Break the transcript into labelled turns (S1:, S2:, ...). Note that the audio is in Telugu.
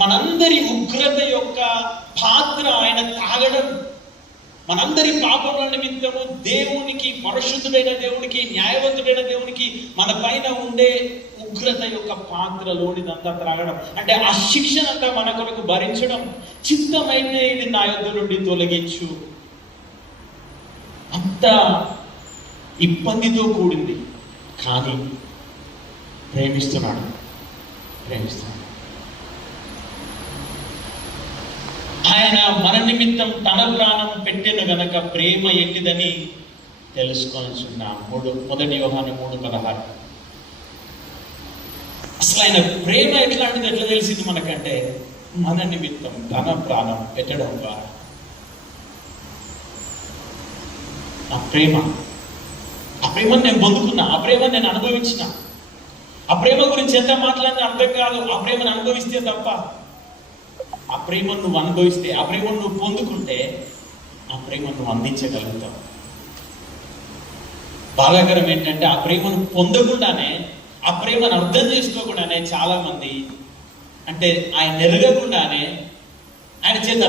S1: మనందరి ఉగ్రత యొక్క పాత్ర ఆయన తాగడం. మనందరి పాపముల నిమిత్తము దేవునికి పరిశుద్ధుడైన దేవునికి న్యాయవంతుడైన దేవునికి మన పైన ఉండే ఉగ్రత యొక్క పాత్రలోనిదంతా త్రాగడం. అంటే ఆ శిక్షనంతా మన కొరకు భరించడం. చిత్తమైన ఇది నా యొద్ద నుండి తొలగించు. అంత ఇబ్బందితో కూడింది. కానీ ప్రేమిస్తున్నాడు. ప్రేమిస్తున్నాడు. ఆయన మన నిమిత్తం తన ప్రాణం పెట్టిన గనక ప్రేమ ఎట్టిదని తెలుసుకొని మూడు మొదటి యోహాను మూడు పదహారు. అసలు ఆయన ప్రేమ ఎట్లాంటిది ఎట్లా తెలిసింది మనకంటే మన నిమిత్తం తన ప్రాణం పెట్టడం ద్వారా. ఆ ప్రేమ ఆ ప్రేమను నేను పొందుకున్నా ఆ ప్రేమను నేను అనుభవించిన. ఆ ప్రేమ గురించి ఎంత మాట్లాడినా అర్థం కాదు ఆ ప్రేమను అనుభవిస్తే తప్ప ఆ ప్రేమను నువ్వు అనుభవిస్తే ఆ ప్రేమను నువ్వు పొందుకుంటే ఆ ప్రేమను నువ్వు అందించగలుగుతావు. బాధాకరం ఏంటంటే ఆ ప్రేమను పొందకుండానే ఆ ప్రేమను అర్థం చేసుకోకుండానే చాలా మంది అంటే ఆయన ఎరగకుండానే ఆయన చేత